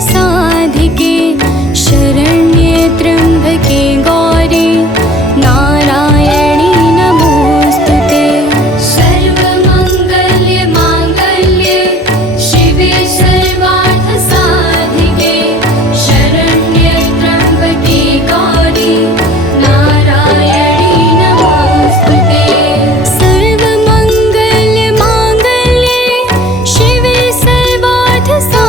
साधिके शरण्ये त्र्यम्बके गौरी नारायणी नमोस्तुते। सर्वमङ्गल्ये माङ्गल्ये शिवे सर्वार्थसाधिके शरण्ये त्र्यम्बके गौरी नारायणी नमोस्तुते। सर्वमङ्गल्ये माङ्गल्ये शिवे सर्वार्थसाधिके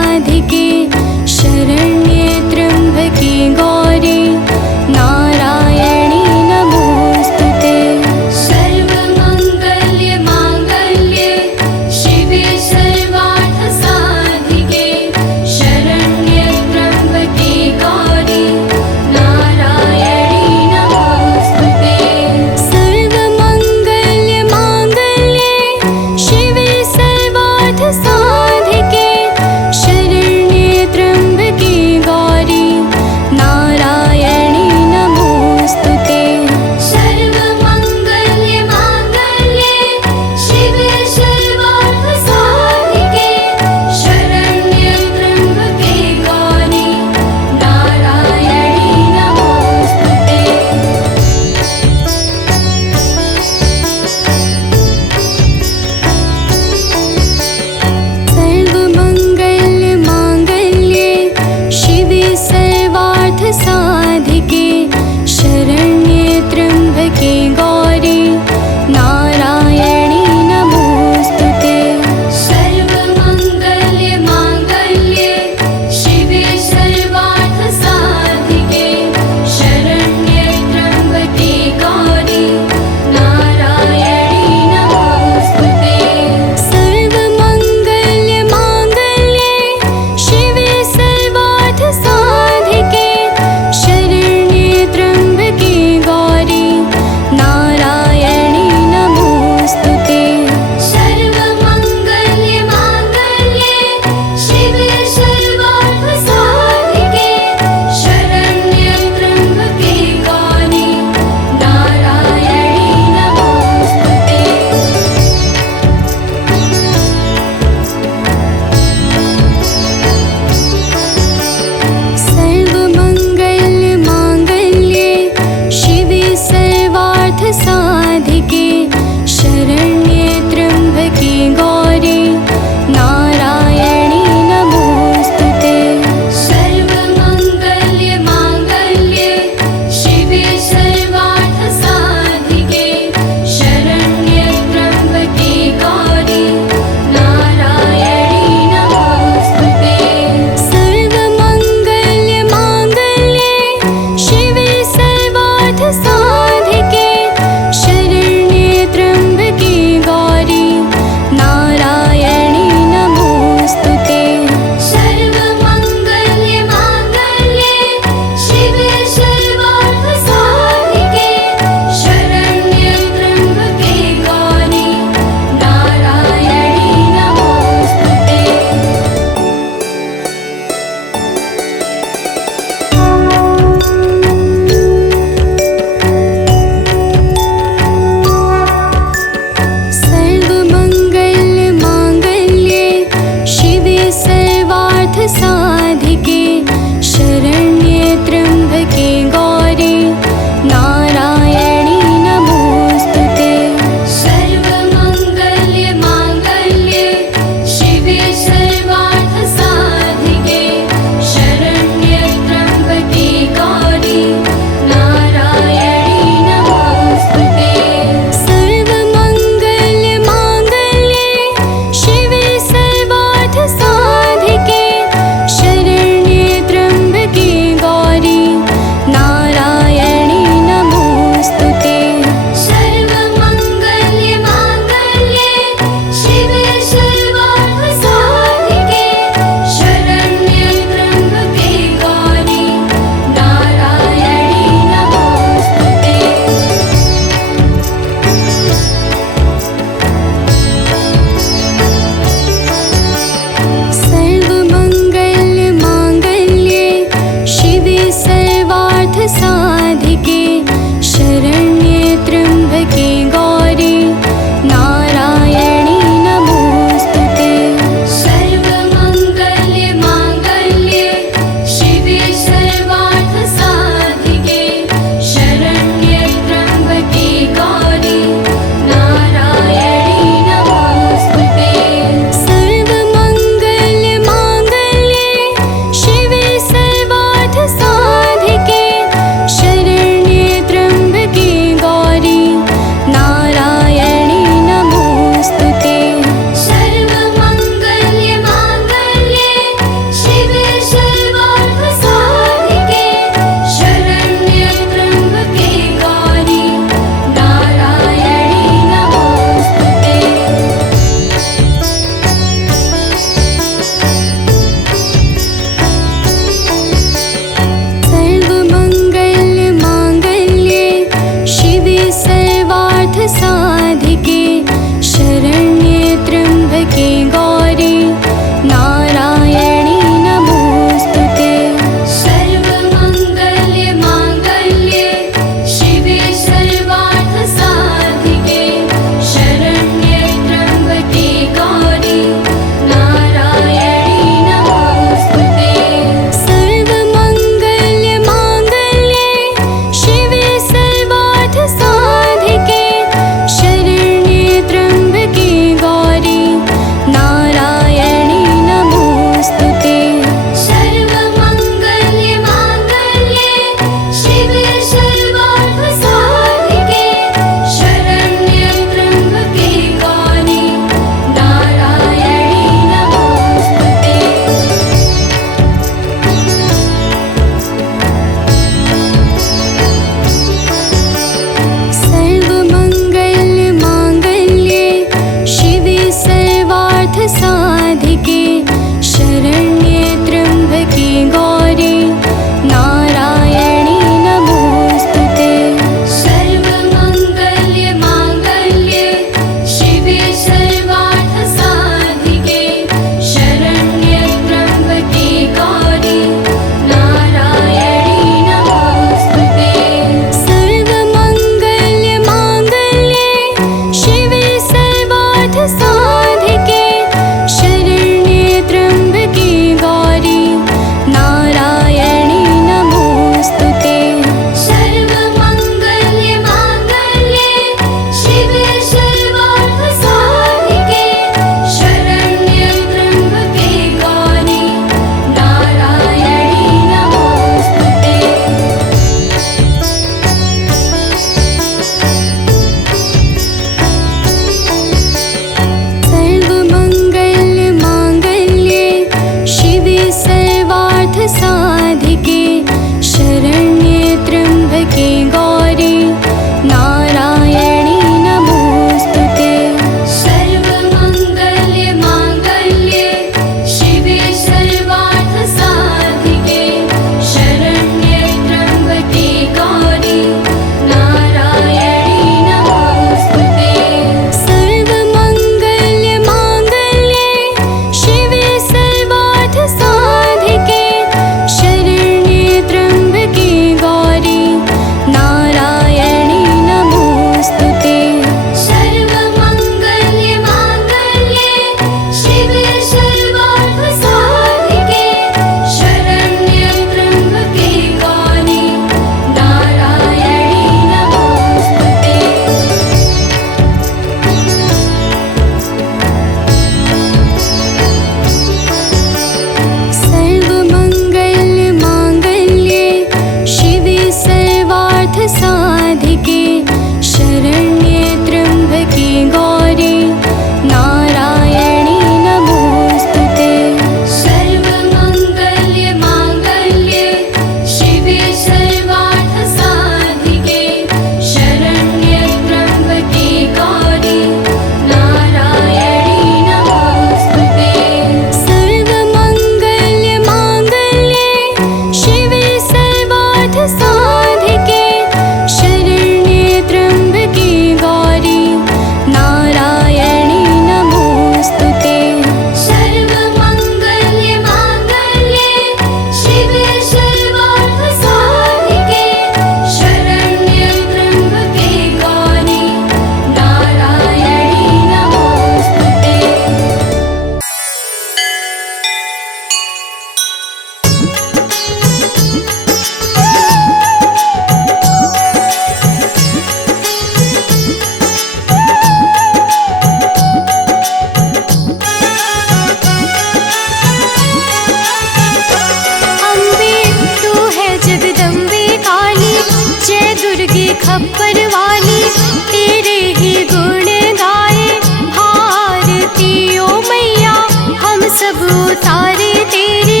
उतारे तेरी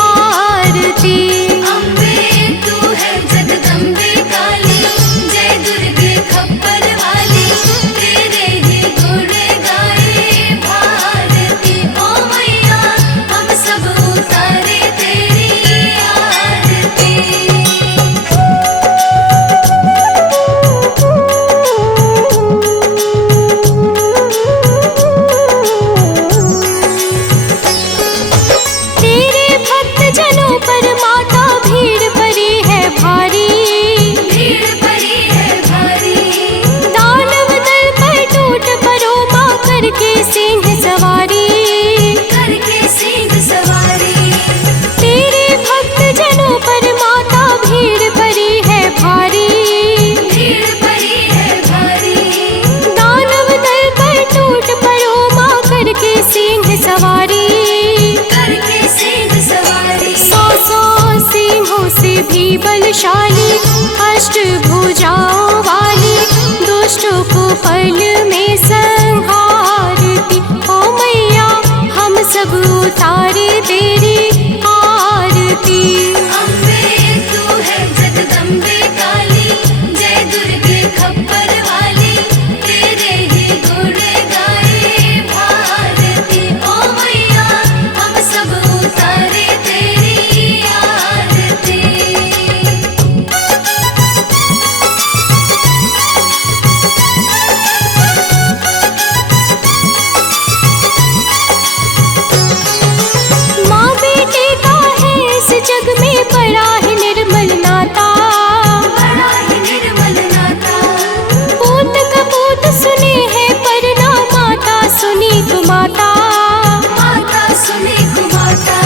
आरती। अम्बे तू है जगदम्बे काली, जय दुर्गे खप्पर वाली, तेरे ही गुण गाए भारती। ओ मैया हम सब उतारे तेरी आरती। तेरे भक्त जनों पर माता भीड़ पड़ी है भारी, भीड़ पड़ी है भारी। दानव दल पर टूट पड़ो माँ करके सिंह सवारी, करके सिंह सवारी। तेरे भक्त जनों पर माता भीड़ पड़ी है भारी, भीड़ पड़ी है भारी। दानव दल पर टूट पड़ो माँ करके सिंह सवारी, करके सिंह सवारी। सौ सौ सिंहों से भी बलशाली, अष्टभुजाओं वाली, दुष्टों को पल में संहारती। ओ मैया हम सब उतारे तेरी आरती। अम्बे तू है जगदम्बे काली, जय दुर्गे खप्पर वाली, तेरे ही गुण गाए भारती। ओ मैया हम सब उतारे तेरी आरती। माँ बेटे का है इस जग में बड़ा ही निर्मल नाता, बड़ा ही निर्मल नाता। पूत कपूत सुने है पर ना माता सुनी कुमाता, माता सुनी कुमाता।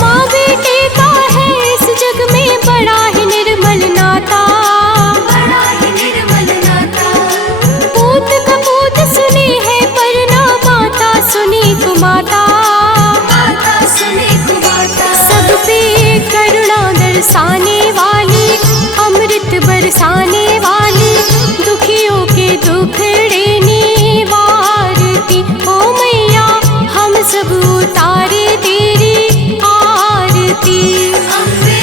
माँ बेटे का है इस जग में बड़ा ही निर्मल नाता, बड़ा ही निर्मल नाता। पूत कपूत सुने है पर ना माता सुनी कुमाता, माता सुनी कुमाता। सब पे करुणा दर्शाने वाली, अमृत बरसाने वाली, दुखियों के दुखड़े निवारती। ओ मैया हम सब उतारे तेरी आरती। अम्बे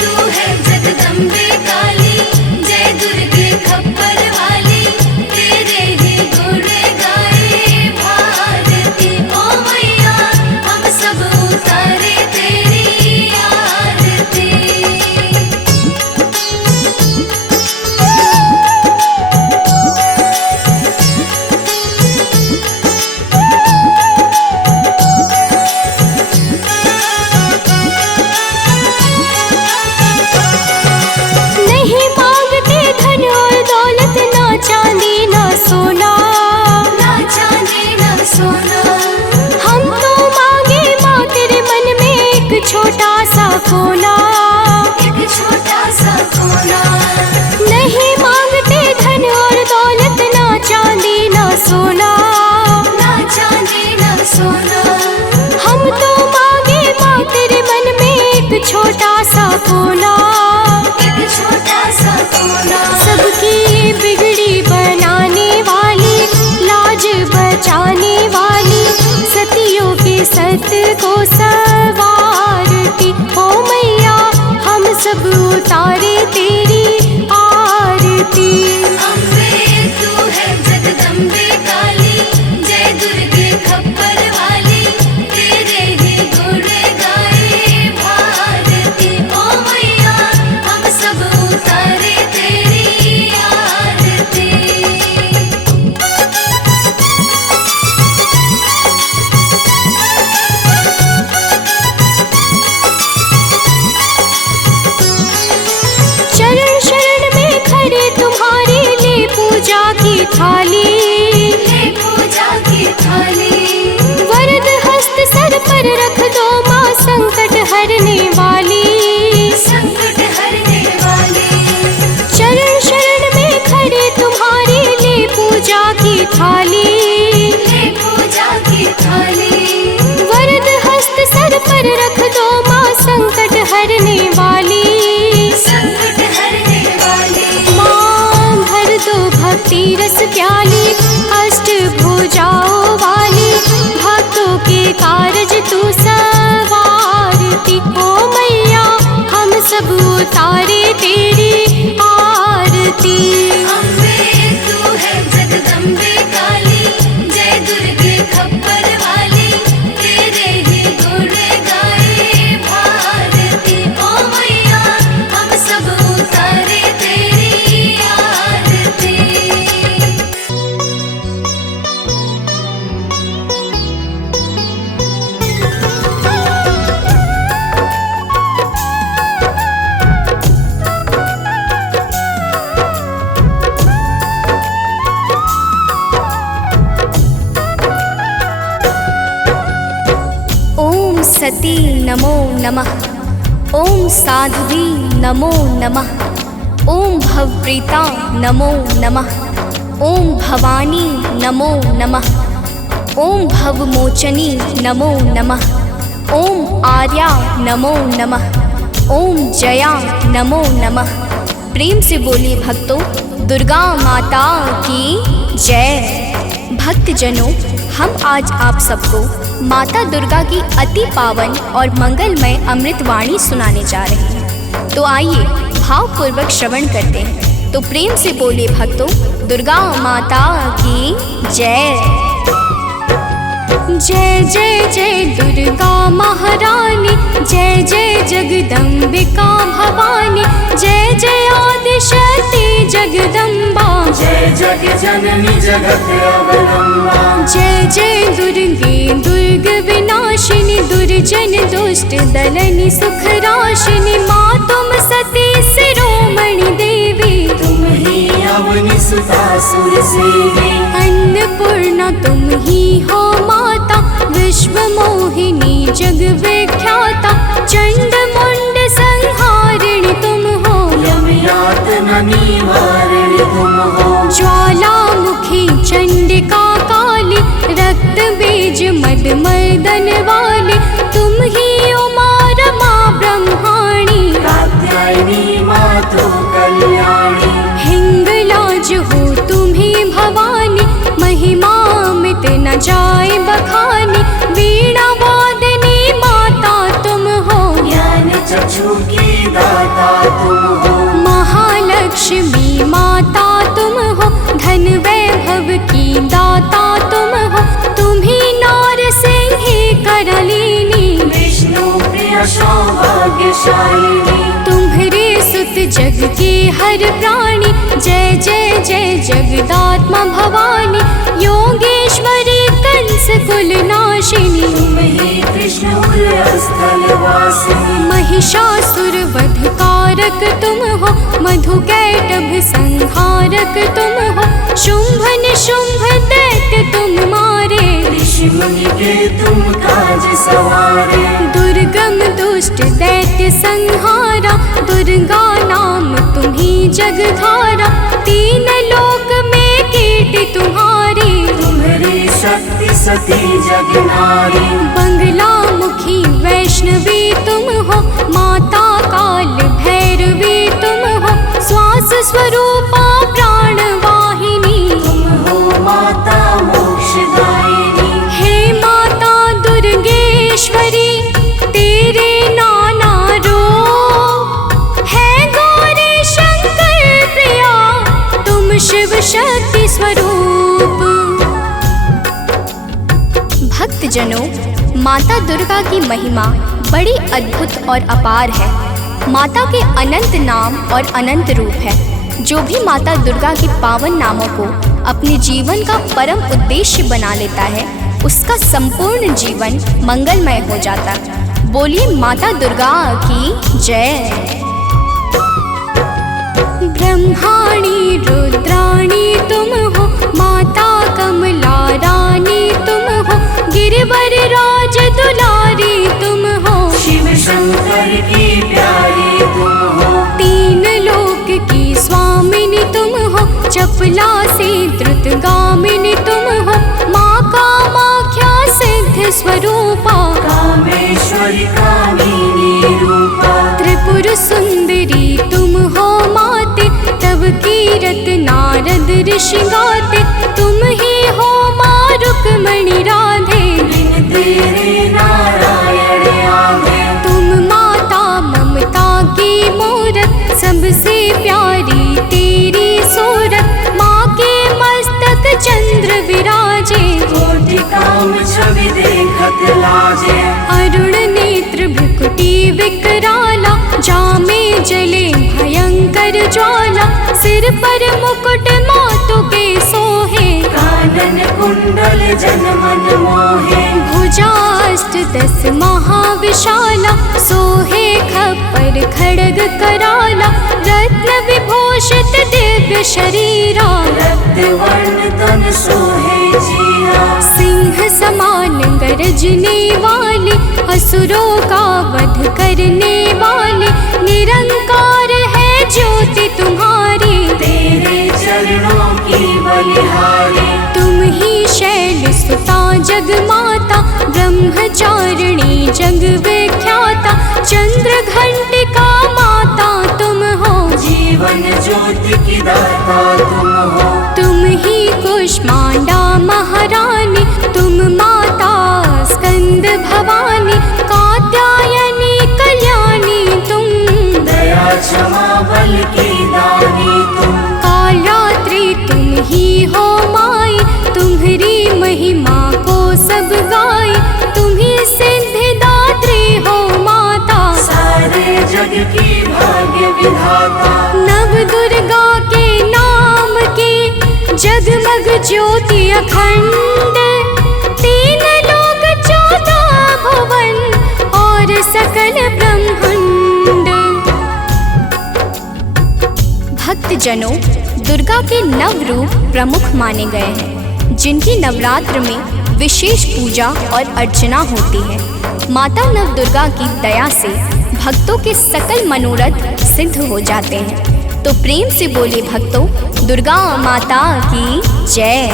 तू है जगदम्बे काली, जय दुर्गे खप्पर वाली, तेरे ही गुण गाए भारती। ओ मैया हम सब उतारे तेरी आरती। नहीं मांगते धन और दौलत, ना चांदी ना सोना, ना चांदी ना सोना। हम तो मांगे माँ तेरे मन में एक छोटा सा कोना, एक छोटा सा कोना। नहीं मांगते धन और दौलत, ना चांदी ना सोना, ना चांदी ना सोना। हम तो मांगे माँ तेरे मन में एक छोटा सा कोना, एक छोटा सा कोना। सबकी बिगड़ी बनाने वाली, लाज बचाने वाली, सतियों के सत को सवारती। ओ मैया हम सब उतारे तेरी आरती। अम्बे तू है जगदम्बे काली, जय दुर्गे खप्पर वाली, तेरे ही गुण गाए भारती। ओ मैया हम सब उतारे तेरी आरती। चरण शरण में खड़े तुम्हारे, ले पूजा की थाली, ले पूजा की थाली। वरद हस्त सर पर रख दो माँ, संकट हरने वाली, संकट हरने वाली। चरण शरण में खड़े तुम्हारे, ले पूजा की थाली, ले पूजा की थाली। वरद हस्त सर पर रख दो माँ, संकट हरने वाली, संकट हरने वाली। माँ भर दो भक्ति रस प्याली, अष्टभुजाओं वाली, भक्तों के कारज तू सब सब उतारे तेरी आरती। अम्बे तू है जगदम्बे काली, जय दुर्गे खप्पर वाली, तेरे ही गुण गाए भारती। ओ मैया हम सब उतारे तेरी आरती। ओम सती नमो नमः, ओम साध्वी नमो नमः, ओम भवप्रीता नमो नमः, ओम भवानी नमो नमः, ओम भवमोचनी नमो नमः, ओम आर्या नमो नमः, ओम जया नमो नमः। प्रेम से बोलिए भक्तों, दुर्गा माता की जय। भक्तजनों, हम आज आप सबको माता दुर्गा की अति पावन और मंगलमय अमृतवाणी सुनाने जा रहे हैं। तो आइए भावपूर्वक श्रवण करते हैं। तो प्रेम से बोले भक्तों, दुर्गा माता की जय। जय जय जय दुर्गा महारानी, जय जय जगदम्बिका भवानी, जय जय आदिशक्ति जगदम्बा, जय जग जननी जगत अवलंबा। जय जय दुर्गे दुर्ग विनाशिनी, दुर्जन दुष्ट दलनी सुख राशिनी। माँ तुम सती शिरोमणि देवी, तुम ही अवनि सुता सुर सेवी। अन्नपूर्णा तुम ही हो माता, विश्व मोहिनी जग विख्याता। चंड मुंड संहारिणी तुम हो, यम यातना निवारिणी तुम हो। ज्वालामुखी चंडिका काली, रक्त बीज मद मर्दन वाली। तुम ही उमा रमा ब्रह्माणी, कात्यायनी मातु कल्याणी। हिंगलाज हो तुम्ही भवानी, महिमा मिट न जाए बखानी। वीणा वादनी माता तुम हो, ज्ञान चक्षु की दाता तुम हो। महालक्ष्मी माता तुम हो, धन वैभव की दाता तुम हो। तुम्ही नार सिंही करलिनी, विष्णु प्रिय सौभाग्यशालिनी। तुम्हारे सुत जग के हर प्राणी, जय जय जय जगदात्मा भवानी। योगेश्वरी कंस कुल नाशिनी, तुम ही कृष्ण स्थल वासिनी। महिषासुर वध कारक तुम हो, मधु कैटभ संहारक तुम हो। शुंभ निशुंभ दैत्य तुम मारे, ऋषि मुनि के तुम काज सवारे। दुर्गम दुष्ट दैत्य संहारा, दुर्गा नाम तुम्ही जगधारा। तीन लोक में कीर्ति तुम्हारी, तुम्हारी शक्ति सती जगनारी। बंगला मुखी वैष्णवी तुम हो, माता काल भैरवी तुम हो। श्वास स्वरूपा प्राण वाहिनी, तुम हो माता मोक्षदायिनी। हे माता दुर्गेश्वरी, तेरे नाना रूप है गौरी शंकर प्रिया, तुम शिव शक्ति स्वरूप। भक्तजनों, माता दुर्गा की महिमा बड़ी अद्भुत और अपार है। माता के अनंत नाम और अनंत रूप है। जो भी माता दुर्गा के पावन नामों को अपने जीवन का परम उद्देश्य बना लेता है, उसका संपूर्ण जीवन मंगलमय हो जाता। बोलिए माता दुर्गा की जय। ब्रह्माणी रुद्राणी तुम हो, माता कमला रानी तुम हो। गिरिवर राज दुलारी तुम हो, शिव शंकर की प्यारी तुम हो। तीन लोक की स्वामिनी तुम हो, चपला से द्रुतगामिनी तुम हो। माँ कामाख्या सिद्ध स्वरूपा, कामेश्वरी कामिनी रूपा। त्रिपुर सुंदरी तुम हो माते, तब कीरत नारद ऋषि गाते। तुम ही हो माँ रुक्मणी राधे, बिन तेरे नारायण आवे। तुम माता ममता की कुंडल जन मन मोहे। भुजाष्ट 10 महाविशाला, सोहे खप्पर खड्ग कराला, रत्न विभूषित दिव्य शरीरा, रक्तवर्ण तन सोहे जीरा। सिंह समान गरजने वाले, असुरों का वध करने वाले, निरंकार है ज्योति तुम्हारी, तेरे चरणों की बलिहारी। तुम ही शैल सुता जग माता, ब्रह्मचारिणी जग विख्याता, चंद्र घंटिका माता तुम हो, जीवन ज्योति की दाता तुम हो। तुम ही कुष्मांडा महारानी, तुम माता स्कंद भवानी, कात्यायनी कल्याणी तुम, दया क्षमा बल की दानी तुम। कालरात्रि तुम ही हो माई, तुम्हारी महिमा को सब गाए, तुम ही सिद्धिदात्री हो माता, सारे जग की भाग्य विधाता। नव दुर्गा के नाम की जगमग ज्योति अखंड, 3 लोक 14 भुवन और सकल ब्रह्मांड। भक्तजनों, दुर्गा के नव रूप प्रमुख माने गए हैं, जिनकी नवरात्र में विशेष पूजा और अर्चना होती है। माता नव दुर्गा की दया से भक्तों के सकल मनोरथ सिद्ध हो जाते हैं। तो प्रेम से बोले भक्तों, दुर्गा माता की जय।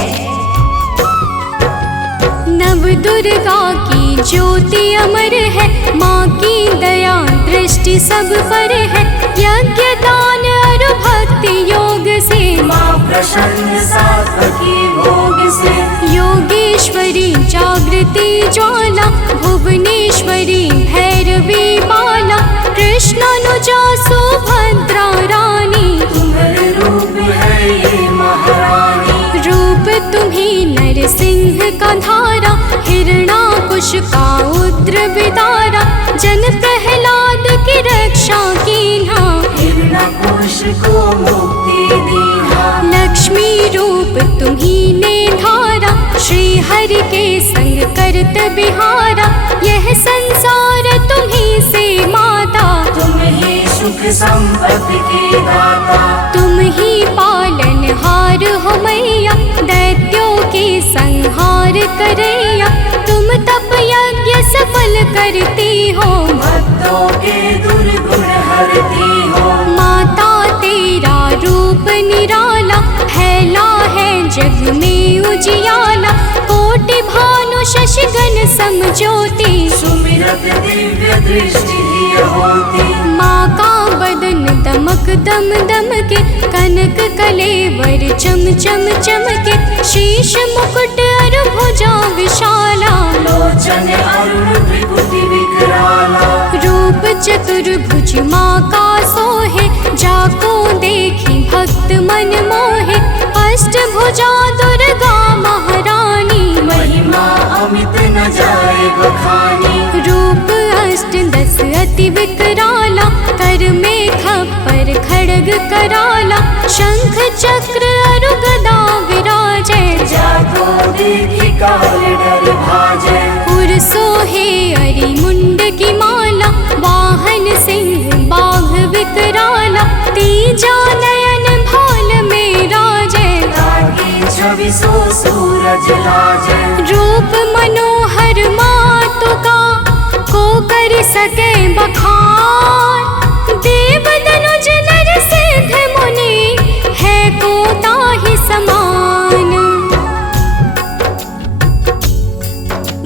नव दुर्गा की ज्योति अमर है, माँ की दया दृष्टि सब पर है, यज्ञ दान और भक्ति योग से, माँ प्रसन्न सात्वकी भोग से। योगेश्वरी जागृति ज्वाला, भुवनेश्वरी भैरवी माला, कृष्णानुजा सुभद्रा रानी, तुम्हारे रूप है ये महारानी। रूप तुम्ही नरसिंह का धारा, हिरणाकुश का उग्र विदारा, जन प्रहलाद की रक्षा कीन्हा, हिरण्यकुश को मुक्ति दीना। लक्ष्मी रूप तुम्ही ने धारा, श्री हरि के संग करत बिहारा, यह संसार तुम्ही से माता, तुम ही सुख संपत्ति की दाता। तुम ही पालनहार हो मैया, दैत्यों के संहार करैया, तुम तप यज्ञ सफल करती हो, भक्तों के दुर्गुण हरती हो। माता तेरा रूप निराला, फैला है जग में उजियाला, कोटि भानु शशिगण समज्योति, सुमिरत दिव्य दृष्टि ही होती। माँ का बदन दमक दम दम के, कनक कलेवर चम चम चमके, शीश मुकुट और भुजा विशाला, लोचन अरुण त्रिपुटी विकराला। रूप चतुर्भुज माँ का सोहे, जाको देखी भक्त मन मोहे, अष्टभुजा दुर्गा महारानी, महिमा अमित न जाए बखानी। रूप 8-10 अति विकराला, कर में खप्पर खड्ग कराला, शंख चक्र और गदा विराजे, जाको देखी काल डर भाजे। उर सोहे अरि मुंड की माला, वाहन सिंह बाघ विकराला, तीजा नयन भाल में राजे, ताकि छवि सो सूरज लाजे। रूप मनोहर मातु का को कर सके बखान, देव दनुज नर सिद्ध मुनि है को ताहि समान।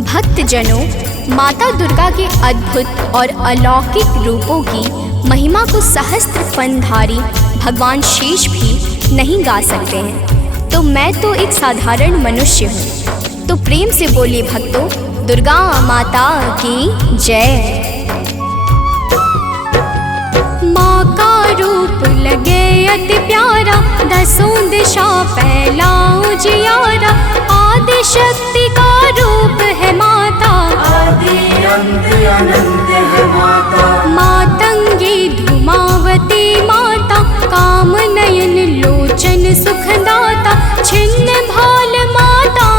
भक्तजनों, माता दुर्गा के अद्भुत और अलौकिक रूपों की महिमा को सहस्त्र फनधारी भगवान शेष भी नहीं गा सकते हैं। तो मैं तो एक साधारण मनुष्य हूँ। तो प्रेम से बोलिए भक्तों, दुर्गा माता की जय। माँ का रूप लगे अति प्यारा, 10 दिशा फैला उजियारा, आदि शक्ति का रूप है माता, आदि अंत अनंत है माता। मातंगी धूमावती माता, काम नयन लोचन सुखदाता, छिन्न भाल माता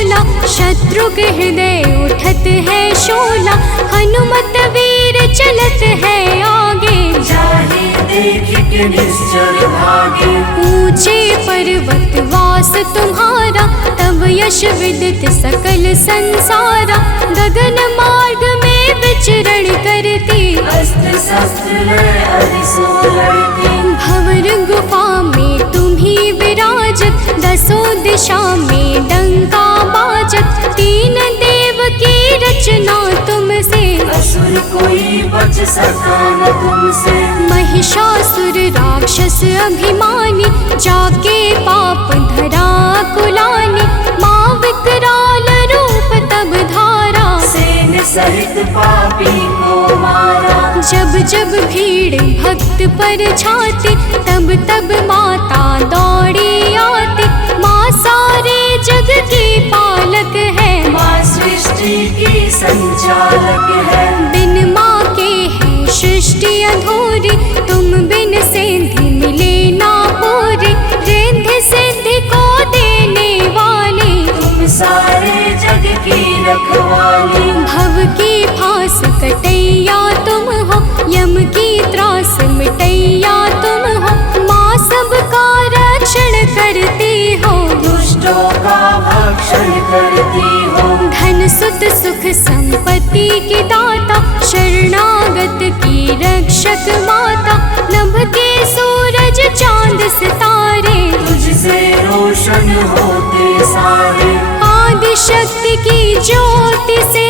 शूला, शत्रु के हृदय उठत है शूला। हनुमत वीर चलत है आगे, जाहि देख के निश्चर भागे। ऊंचे पर्वत वास तुम्हारा, तब यश विदित सकल संसारा। गगन मार्ग में विचरण करती, अस्त्र शस्त्र लय अरिसो लड़ती। भंवर गुफा में तुम्ही विराजत, दसों दिशा में डंका बाजत। तीन देव की रचना तुमसे, असुर कोई बच सका न तुमसे। महिषासुर राक्षस अभिमानी, जाके पाप धरा कुलानी। माँ विकराल रूप तब धारा, सेन सहित पापी को मारा। जब जब भीड़ भक्त पर छाती, तब तब माता दौड़ी आती। माँ सारे जग की पालक है, माँ सृष्टि की संचालक है। बिन माँ के है सृष्टि अधूरी, तुम बिन सिद्धि मिले ना पूरी। रिद्धि सिद्धि को देने वाली, तुम सारे जग की रखवाली। भव की फांस कटैया तुम हो, यम की त्रास मिटैया तुम हो। माँ सबका रक्षण करती हो, दुष्टों का भक्षण करती हो। धन सुत सुख संपत्ति की दाता, शरणागत की रक्षक माता। नभ के सूरज चांद सितारे, तुझसे रोशन होते सारे। आदि शक्ति की ज्योति से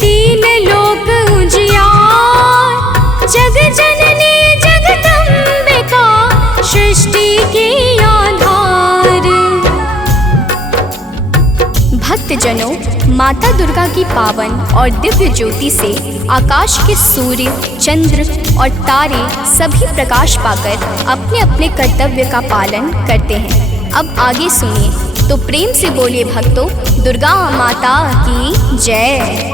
तीन लोक उजियार। जग जननी जगदम्बिका, सृष्टि की आधार। भक्तजनों, माता दुर्गा की पावन और दिव्य ज्योति से आकाश के सूर्य, चंद्र और तारे सभी प्रकाश पाकर अपने अपने कर्तव्य का पालन करते हैं। अब आगे सुनिए, तो प्रेम से बोलिए भक्तों, दुर्गा माता की जय।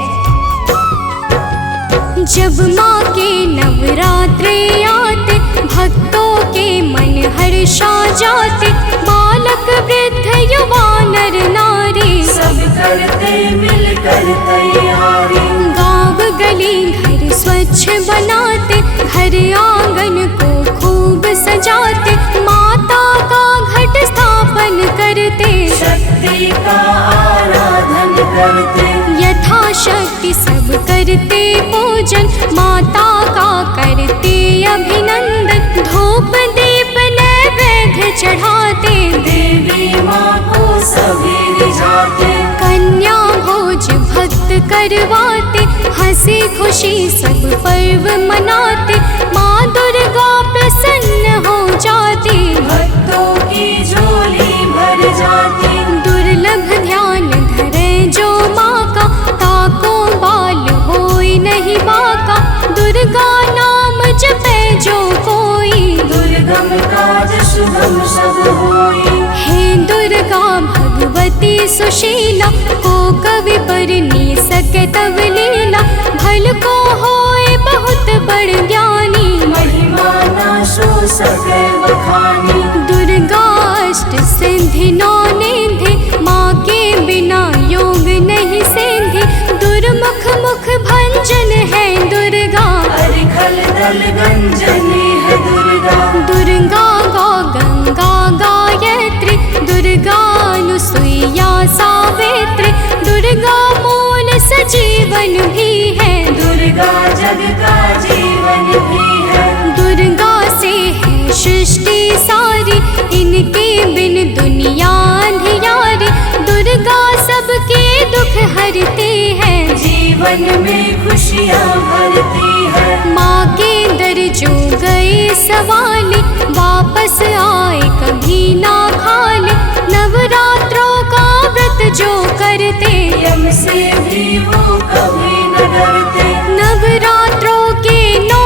जब माँ के नवरात्रे आते, भक्तों के मन हर्षा जाते। बालक वृद्ध युवा नर नारी, सब करते मिलकर तैयारी। गाँव गली घर स्वच्छ बनाते, घर आंगन को खूब सजाते। माता का घट स्थापन करते, शक्ति का आराधन करते। यथाशक्ति सब करते पूजन, माता का करते अभिनंदन। धूप दीप नैवेद्य चढ़ाते, देवी माँ को सभी रिझाते। कन्या भोज भक्त करवाते, हंसी खुशी सब पर्व मनाते। माँ दुर्गा प्रसन्न हो जाती, भक्तों की झोली भर जाती। दुर्लभ ध्यान धरे जो माँ का, ताको बाल होई नहीं बाका। दुर्गा नाम जपे जो कोई, दुर्गम काज शुभम सब होई। हे दुर्गा भगवती सुशीला, को कवि पर नी सके तब लीला। भल को होए बहुत बड़ ज्ञानी, महिमा न सो सके बखानी। दुर्गा अष्ट सिद्धि नौ निधि, माँ के बिना योग नहीं सिद्धि। दुर्मुख मुख भंजन है दुर्गा, अरिखल दल गंजनी है दुर्गा। दुर्गा गौ गंगा गायत्री, दुर्गा अनुसुईया सावित्री। दुर्गा मूल सजीवन भी है, दुर्गा जग का जीवन भी है। दुर्गा से है सृष्टि सारी, इनके बिन दुनिया अंधियारी। दुर्गा सबके दुख हरती है, जीवन में खुशियाँ भरती है। माँ के दर जो गए सवाली, वापस आए कभी ना खाली। नवरात्रों का व्रत जो करते, यम से भी वो कभी न डरते। नवरात्रों के 9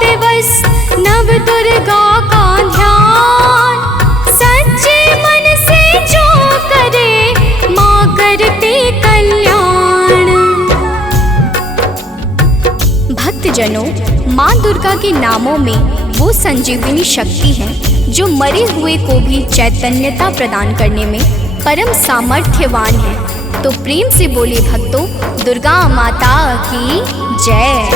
दिवस, नव दुर्गा का ध्यान। सच्चे मन से जो करे, माँ करते कल्याण। भक्तजनों, माँ दुर्गा के नामों में वो संजीवनी शक्ति है, जो मरे हुए को भी चैतन्यता प्रदान करने में परम सामर्थ्यवान है। तो प्रेम से बोले भक्तों दुर्गा माता की जय।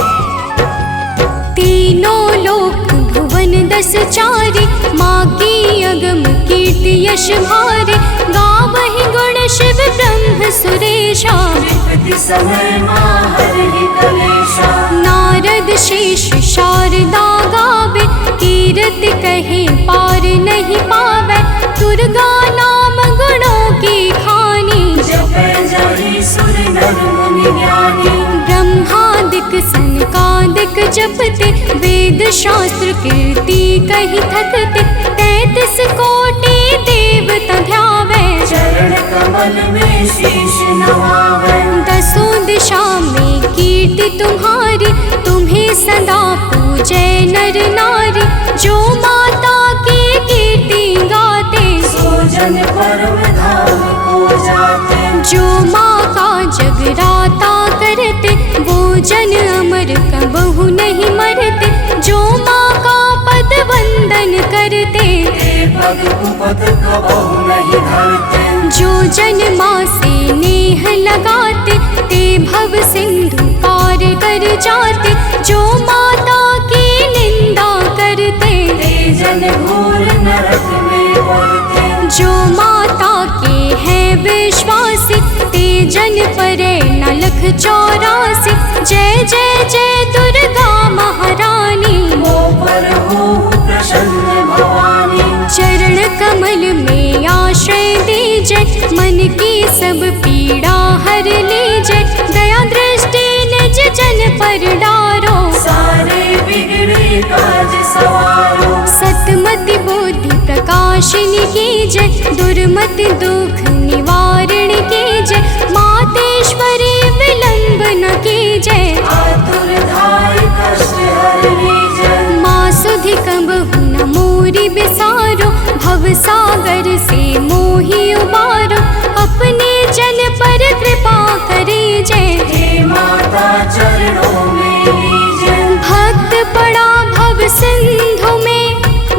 तीनों लोक भुवन दस चारे, माँ की अगम कीर्ति यश भारे। गावहि गुण शिव ब्रह्म सुरेशा, विपत्ति समय माँ हरहि कलेशा। नारद शेष शारदा गावे, कीरति कहे पार नहीं पावे। दुर्गा नाम गुणों की खानी, जपै जाहि सुर नर मुनि ज्ञानी। ब्रह्मादिक सनकादिक जपते, वेद शास्त्र कीर्ति कही थकते। 33 कोटि देवता ध्यावे, चरण कमल में शीश नवावे। दसों दिशा में कीर्ति तुम्हारी, तुम्हें सदा पूजे नर नारी। जो माता की कीर्ति गाते, सो जन परम धाम को जाते। जो माँ का जगराता करते, वो जन अमर कबहु नहीं मरते। जो माँ का पद वंदन करते, ते पग कुपथ कबहु नहीं धरते। जो जन माँ से नेह लगाते, ते भव सिंधु पार कर जाते। जो माता की निंदा करते, ते जन घोर नरक में पड़ते। जो माता के हैं विश्वासी, ते जन परे न लख 84। जय जय जय दुर्गा महारानी, मो पर हो प्रसन्न भवानी। चरण कमल में आश्रय दीजय, मन की सब पीड़ा हर लीजय। दया दृष्टि निज जन पर डारो, सारे बिगड़े काज सवारो। सतमति बुद्धि प्रकाशिनी की जय, दुर्मति दुख निवारण की जय। मातेश्वरी विलंब न की जय, आतुर धाय कष्ट हरनी जय। माँ सुधि कबहु न मोरी बिसारो, भव सागर से मोहि उबारो। अपने जन पर कृपा करी जय, हे माता चरणों में लीजय। भक्त पड़ा भव सिंधु में,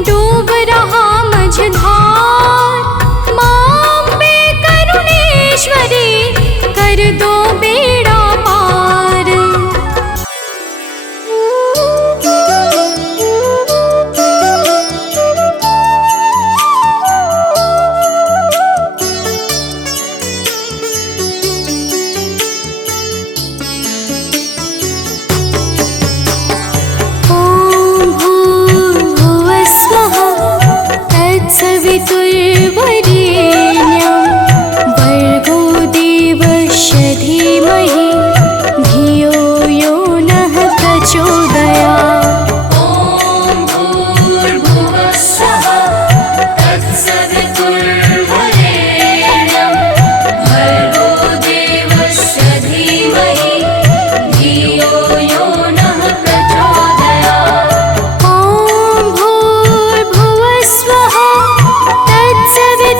डूब रहा मझधार। माँ अम्बे करुणेश्वरी, कर दो बेड़ा पार। ॐ भूर्भुवः स्वः, तत्सवितुर्वरेण्यं। भर्गो देवस्य धीमहि, धियो यो नः प्रचोदयात्। ॐ भूर्भुवः स्वः, तत्सवितुर्वरेण्यं। भर्गो देवस्य धीमहि, धियो यो नः प्रचोदयात्। ॐ भूर्भुवः स्वः, तत्सवितुर्वरेण्यं।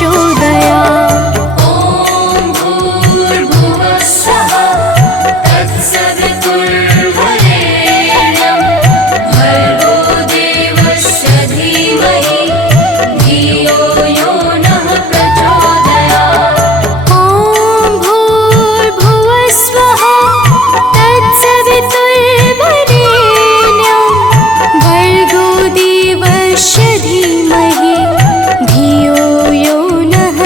प्रचोदयात्। ॐ भूर्भुवः स्वः तत्सवितुर्वरेण्यं भर्गो देवस्य धीमहि धियो यो नः प्रचोदयात्। ॐ भूर्भुवः स्वः तत्सवितुर्वरेण्यं भर्गो देवस्य धीमहि धियो यो नः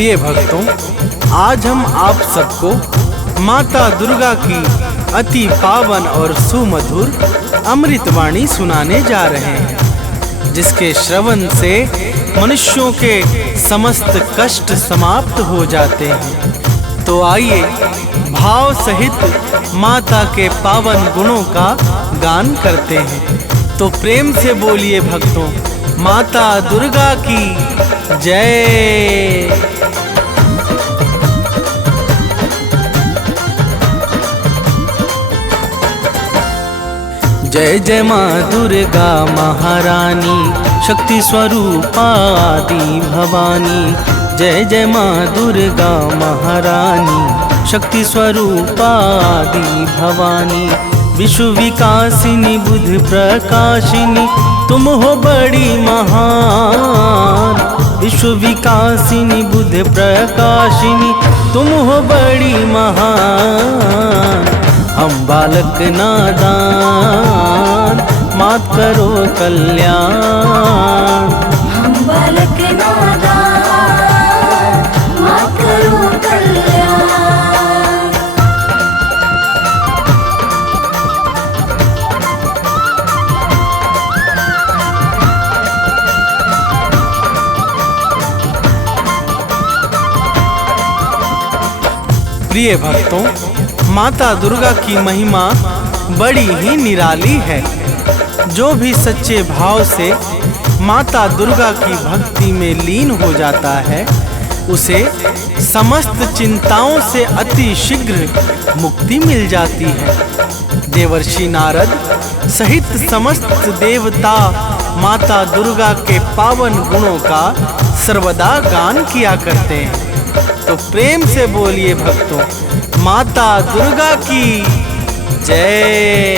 प्रिय भक्तों, आज हम आप सबको माता दुर्गा की अति पावन और सुमधुर अमृतवाणी सुनाने जा रहे हैं, जिसके श्रवण से मनुष्यों के समस्त कष्ट समाप्त हो जाते हैं। तो आइए भाव सहित माता के पावन गुणों का गान करते हैं। तो प्रेम से बोलिए भक्तों, माता दुर्गा की जय। जय जय माँ दुर्गा महारानी, शक्ति स्वरूपा आदि भवानी। जय जय माँ दुर्गा महारानी, शक्ति स्वरूपा आदि भवानी। विश्व विकासिनी बुद्धि प्रकाशिनी, तुम हो बड़ी महान। विश्व विकासिनी बुद्धि प्रकाशिनी, तुम हो बड़ी महान। हम बालक नादान, मात करो कल्याण। हम बालक नादान, मात करो कल्याण। प्रिय भक्तों, माता दुर्गा की महिमा बड़ी ही निराली है। जो भी सच्चे भाव से माता दुर्गा की भक्ति में लीन हो जाता है, उसे समस्त चिंताओं से अति शीघ्र मुक्ति मिल जाती है। देवर्षि नारद सहित समस्त देवता माता दुर्गा के पावन गुणों का सर्वदा गान किया करते हैं। तो प्रेम से बोलिए भक्तों, माता दुर्गा की जय।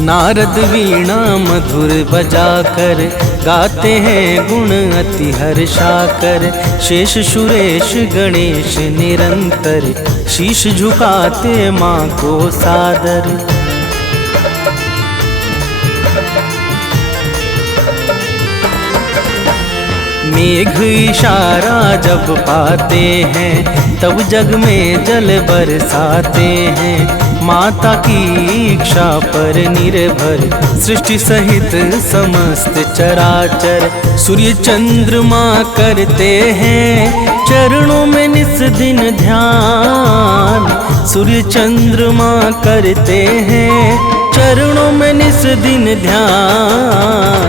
नारद वीणा मधुर बजाकर, गाते हैं गुण अति हर्षाकर। शेष सुरेश गणेश निरंतर, शीश झुकाते माँ को सादर। मेघ इशारा जब पाते हैं, तब जग में जल बरसाते हैं। माता की इच्छा पर निर्भर, सृष्टि सहित समस्त चराचर। सूर्य चंद्रमा करते हैं, चरणों में निस दिन ध्यान। सूर्य चंद्रमा करते हैं, चरणों में निस दिन ध्यान।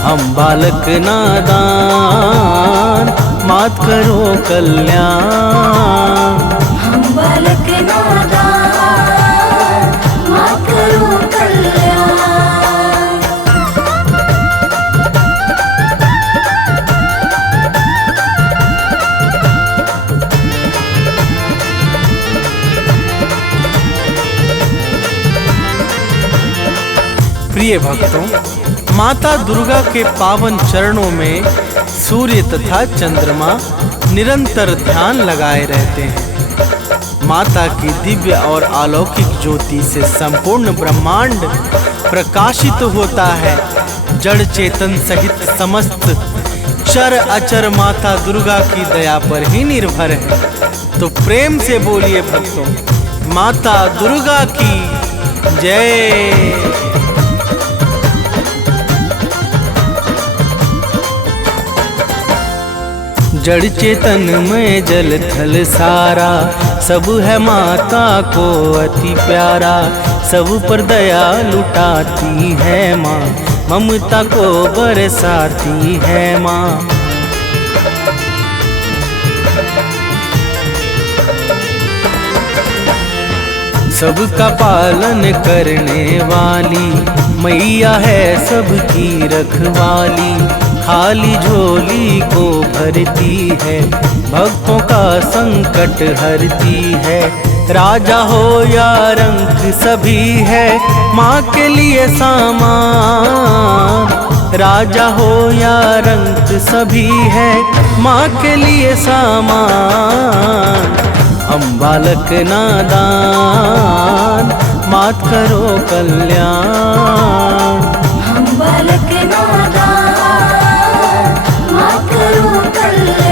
हम बालक नादान, मात करो कल्याण। हम बालक नादान, मात करो कल्याण। प्रिय भक्तों, माता दुर्गा के पावन चरणों में सूर्य तथा चंद्रमा निरंतर ध्यान लगाए रहते हैं। माता की दिव्य और अलौकिक ज्योति से संपूर्ण ब्रह्मांड प्रकाशित होता है। जड़ चेतन सहित समस्त चर अचर माता दुर्गा की दया पर ही निर्भर है। तो प्रेम से बोलिए भक्तों, माता दुर्गा की जय। जड़ चेतन में जल थल सारा, सब है माता को अति प्यारा। सब पर दया लुटाती है माँ, ममता को बरसाती है माँ। सबका पालन करने वाली मैया है सबकी रखवाली। खाली झोली को भरती है, भक्तों का संकट हरती है। राजा हो या रंक सभी है माँ के लिए सामान। राजा हो या रंक सभी है माँ के लिए सामान। हम बालक नादान, मात करो कल्याण। हम बालक नादान, मात करो कल्याण।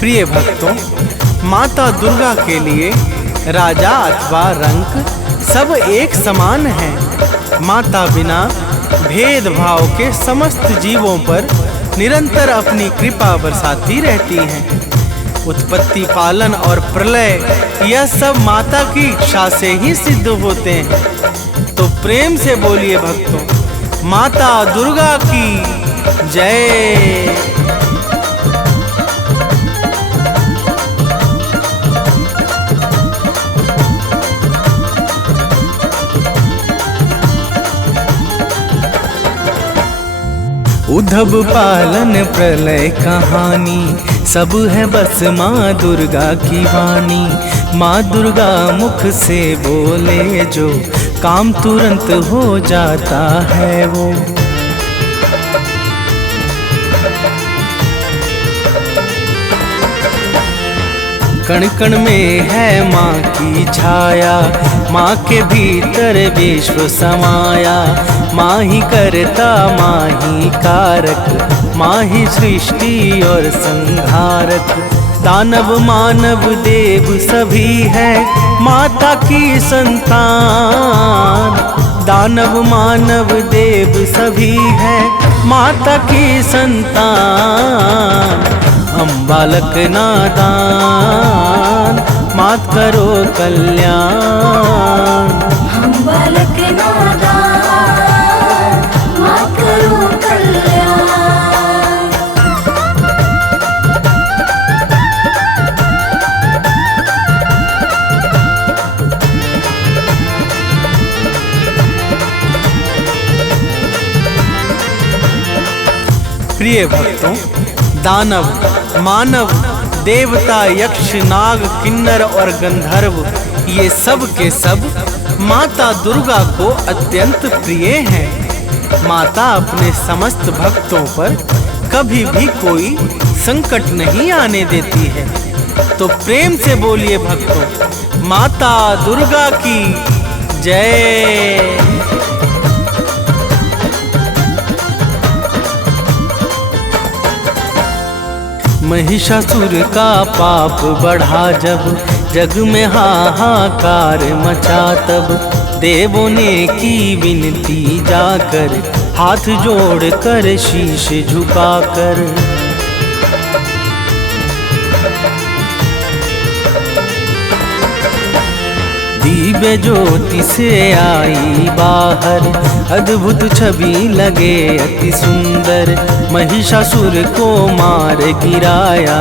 प्रिय भक्तों, माता दुर्गा के लिए राजा अथवा रंक सब एक समान हैं। माता बिना भेदभाव के समस्त जीवों पर निरंतर अपनी कृपा बरसाती रहती हैं। उत्पत्ति, पालन और प्रलय यह सब माता की इच्छा से ही सिद्ध होते हैं। तो प्रेम से बोलिए भक्तों, माता दुर्गा की जय। उद्धव पालन प्रलय कहानी सब है बस माँ दुर्गा की वाणी। माँ दुर्गा मुख से बोले जो काम तुरंत हो जाता है वो। कण कण में है माँ की छाया, माँ के भीतर विश्व समाया। माँ ही करता माँ ही कारक, माँ ही सृष्टि और संहारक। दानव मानव देव सभी है माता की संतान। दानव मानव देव सभी है माता की संतान। हम बालक नादान, मात करो कल्याण। हम बालक नादान, मात करो कल्याण। प्रिय भक्तों, दानव, मानव, देवता, यक्ष, नाग, किन्नर और गंधर्व ये सब के सब माता दुर्गा को अत्यंत प्रिय हैं। माता अपने समस्त भक्तों पर कभी भी कोई संकट नहीं आने देती है। तो प्रेम से बोलिए भक्तों, माता दुर्गा की जय। महिषासुर का पाप बढ़ा जब जग में हाहाकार मचा, तब देवों ने की विनती जाकर हाथ जोड़कर शीश झुकाकर। दिव्य ज्योति से आई बाहर, अद्भुत छवि लगे अति सुंदर। महिषासुर को मार गिराया,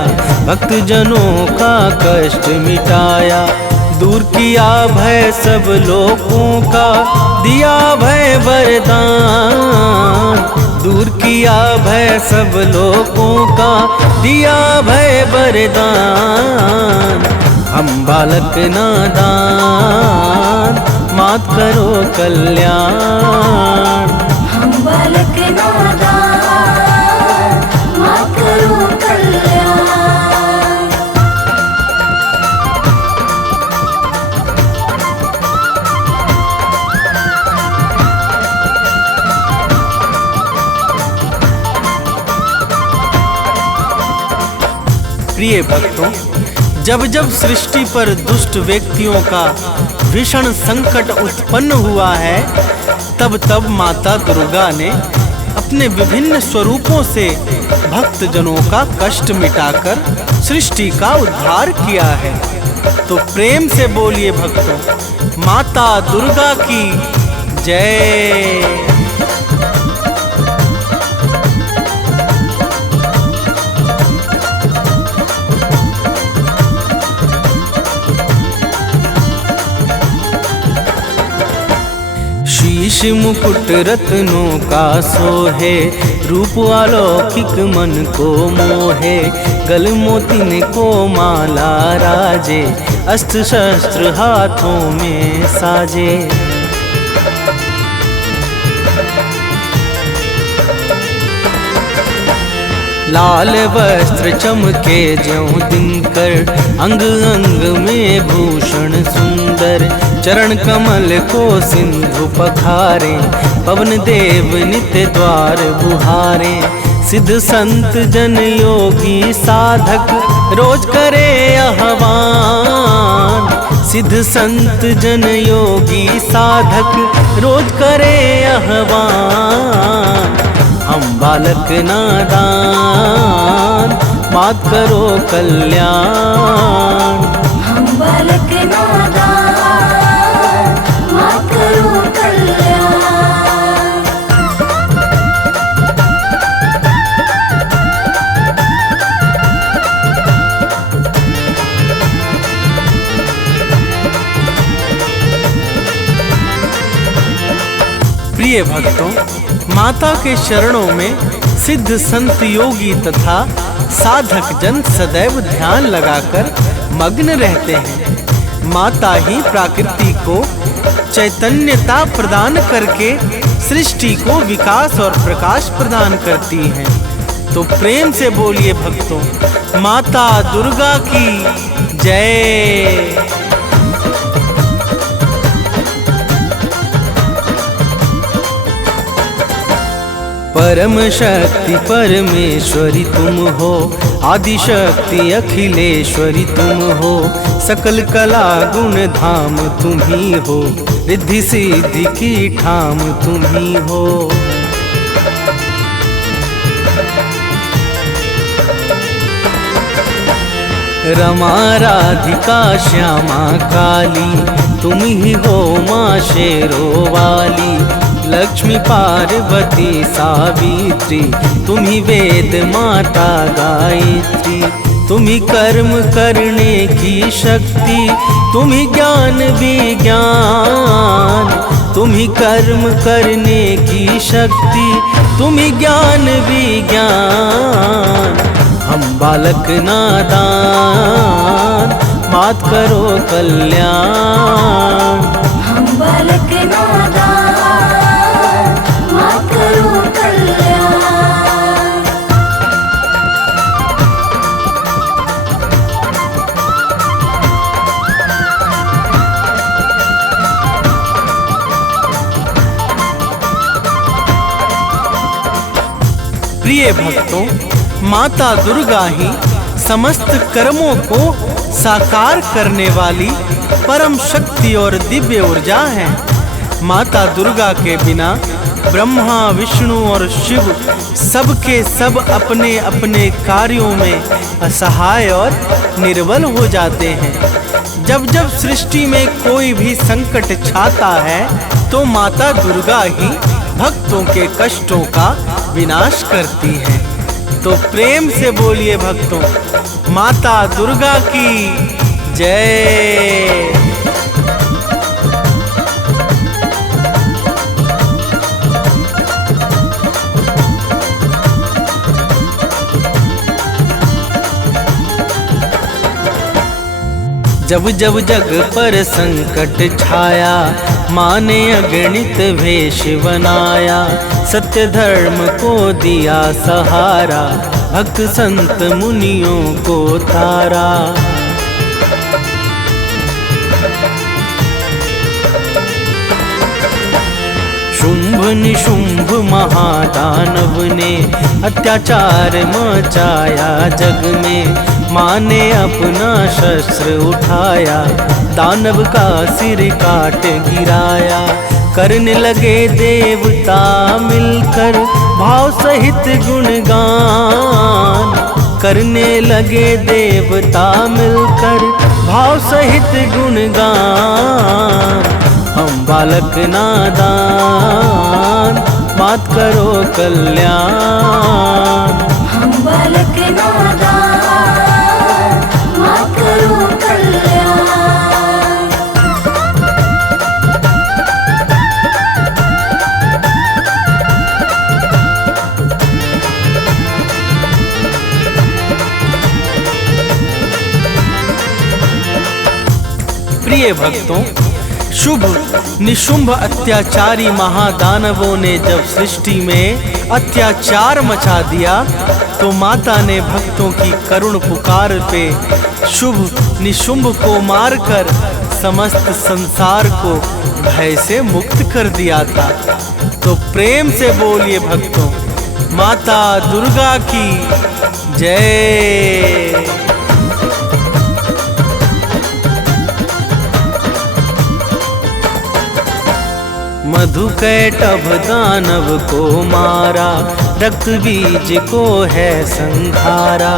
भक्त जनों का कष्ट मिटाया। दूर किया भय सब लोगों का, दिया भय वरदान। दूर किया भय सब लोगों का, दिया भय वरदान। हम बालक नादान, मात करो कल्याण। हम बालक नादान, मात करो कल्याण। प्रिय भक्तों, जब जब सृष्टि पर दुष्ट व्यक्तियों का भीषण संकट उत्पन्न हुआ है, तब तब माता दुर्गा ने अपने विभिन्न स्वरूपों से भक्त जनों का कष्ट मिटाकर सृष्टि का उद्धार किया है। तो प्रेम से बोलिए भक्तों, माता दुर्गा की जय। शीश ऋषि मुकुट रत्नों का सोहे, रूप अलौकिक मन को मोहे। गल मोतिन को माला राजे, अस्त्र शस्त्र हाथों में साजे। लाल वस्त्र चमके ज्यों दिनकर, अंग अंग में भूषण सुंदर। चरण कमल को सिंधु पखारे, पवन देव नित्य द्वार बुहारे। सिद्ध संत जन योगी साधक, रोज करे आह्वान। सिद्ध संत जन योगी साधक, रोज करे आह्वान। हम बालक नादान, मात करो कल्याण। हम बालक नादान, मात करो कल्याण। प्रिय भक्तों, माता के चरणों में सिद्ध संत योगी तथा साधक जन सदैव ध्यान लगाकर मग्न रहते हैं। माता ही प्रकृति को चैतन्यता प्रदान करके सृष्टि को विकास और प्रकाश प्रदान करती हैं। तो प्रेम से बोलिए भक्तों, माता दुर्गा की जय। परम शक्ति परमेश्वरी तुम हो, आदि शक्ति अखिलेश्वरी तुम हो। सकल कला गुण धाम तुम ही हो, रिद्धि सिद्धि की ठाम तुम ही हो। रमा राधिका श्यामा काली, तुम ही हो माँ शेरो वाली। लक्ष्मी पार्वती सावित्री, तुम ही वेद माता गायत्री। तुम ही कर्म करने की शक्ति, तुम ही ज्ञान विज्ञान। तुम ही कर्म करने की शक्ति, तुम ही ज्ञान विज्ञान। हम बालक नादान, मात करो कल्याण। हम बालक नादान, मात करो कल्याण। प्रिय भक्तों, माता दुर्गा ही समस्त कर्मों को साकार करने वाली परम शक्ति और दिव्य ऊर्जा है। माता दुर्गा के बिना ब्रह्मा विष्णु और शिव सबके सब अपने अपने कार्यों में असहाय और निर्बल हो जाते हैं। जब जब सृष्टि में कोई भी संकट छाता है तो माता दुर्गा ही भक्तों के कष्टों का विनाश करती है। तो प्रेम से बोलिए भक्तों, माता दुर्गा की जय। जब जब जग पर संकट छाया, माँ ने अगणित वेश बनाया। सत्य धर्म को दिया सहारा, भक्त संत मुनियों को तारा। शुंभ निशुंभ महादानव ने अत्याचार मचाया जग में। माँ ने अपना शस्त्र उठाया, दानव का सिर काट गिराया। करने लगे देवता मिलकर भाव सहित गुणगान। करने लगे देवता मिलकर भाव सहित गुणगान। हम बालक नादान, मात करो कल्याण। हम बालक नादान, मात करो कल्याण। प्रिय भक्तों, शुभ निशुंभ अत्याचारी महादानवों ने जब सृष्टि में अत्याचार मचा दिया तो माता ने भक्तों की करुण पुकार पे शुभ निशुंभ को मारकर समस्त संसार को भय से मुक्त कर दिया था। तो प्रेम से बोलिए भक्तों, माता दुर्गा की जय। मधुकैटभ दानव को मारा, रक्त बीज को है संहारा।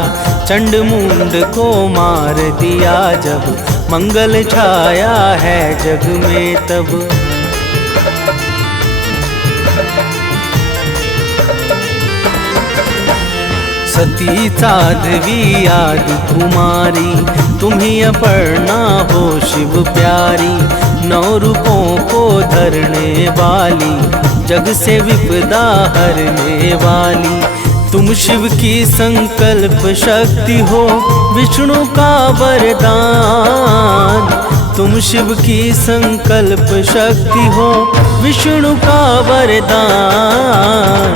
चंड मुंड को मार दिया जब, मंगल छाया है जग में तब। सती साध्वी आदि कुमारी, तुम्ही अपर्णा हो शिव प्यारी। 9 रूपों को धरने वाली, जग से विपदा हरने वाली। तुम शिव की संकल्प शक्ति हो, विष्णु का वरदान। तुम शिव की संकल्प शक्ति हो, विष्णु का वरदान।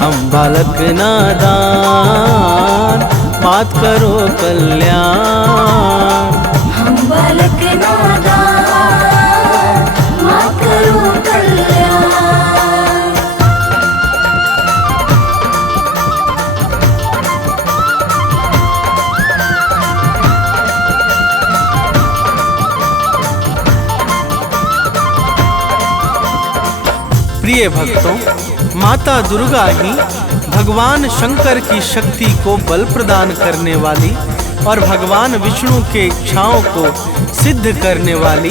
हम बालक नादान, मात करो कल्याण। हम बालक नादान, मात करो कल्याण। प्रिय भक्तों, माता दुर्गा ही भगवान शंकर की शक्ति को बल प्रदान करने वाली और भगवान विष्णु के इच्छाओं को सिद्ध करने वाली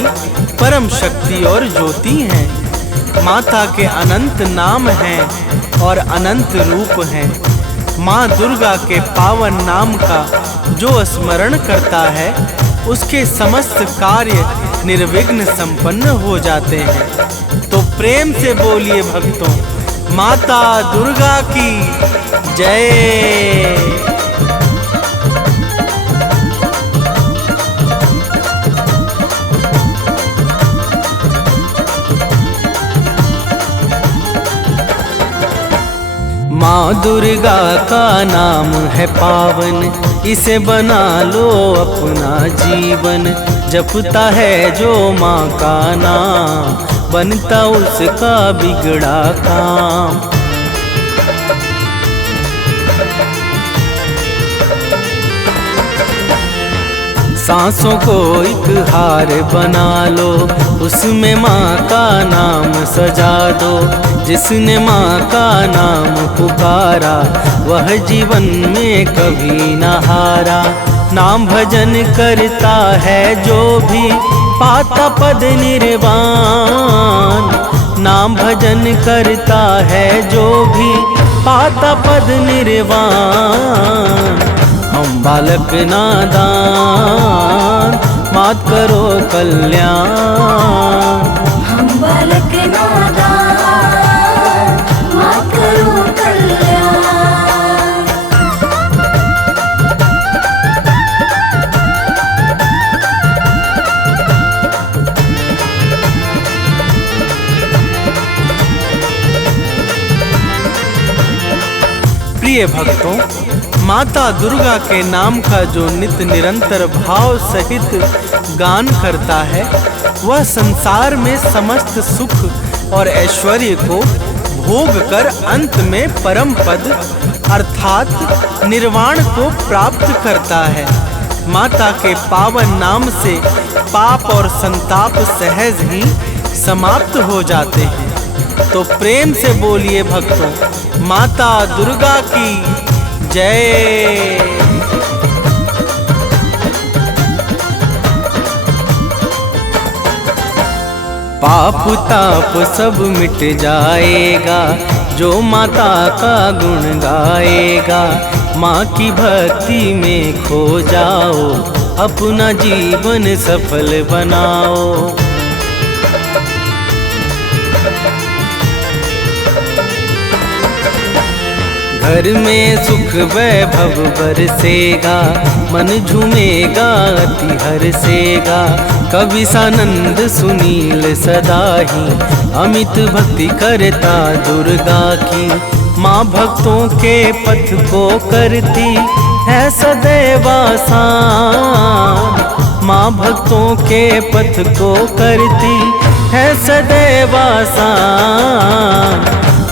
परम शक्ति और ज्योति हैं। माता के अनंत नाम हैं और अनंत रूप हैं। माँ दुर्गा के पावन नाम का जो स्मरण करता है, उसके समस्त कार्य निर्विघ्न संपन्न हो जाते हैं। तो प्रेम से बोलिए भक्तों, माता दुर्गा की जय। माँ दुर्गा का नाम है पावन, इसे बना लो अपना जीवन। जपता है जो माँ का नाम, बनता उसका बिगड़ा काम। सांसों को एक हार बना लो, उसमें माँ का नाम सजा दो। जिसने माँ का नाम पुकारा, वह जीवन में कभी न हारा। नाम भजन करता है जो भी, पाता पद निर्वाण। नाम भजन करता है जो भी, पाता पद निर्वाण। हम बालक नादान, मात करो कल्याण। हम बालक नादान, मात करो कल्याण। प्रिय भक्तों, माता दुर्गा के नाम का जो नित्य निरंतर भाव सहित गान करता है, वह संसार में समस्त सुख और ऐश्वर्य को भोग कर अंत में परम पद अर्थात निर्वाण को प्राप्त करता है। माता के पावन नाम से पाप और संताप सहज ही समाप्त हो जाते हैं। तो प्रेम से बोलिए भक्तों, माता दुर्गा की जय। पाप ताप सब मिट जाएगा, जो माता का गुण गाएगा। माँ की भक्ति में खो जाओ, अपना जीवन सफल बनाओ। घर में सुख वैभव बरसेगा, मन झूमेगा अति हर्षेगा। कवि सानंद सुनील सदा ही अमित भक्ति करता दुर्गा की। माँ भक्तों के पथ को करती है सदैव आसान, माँ भक्तों के पथ को करती है सदैव आसान।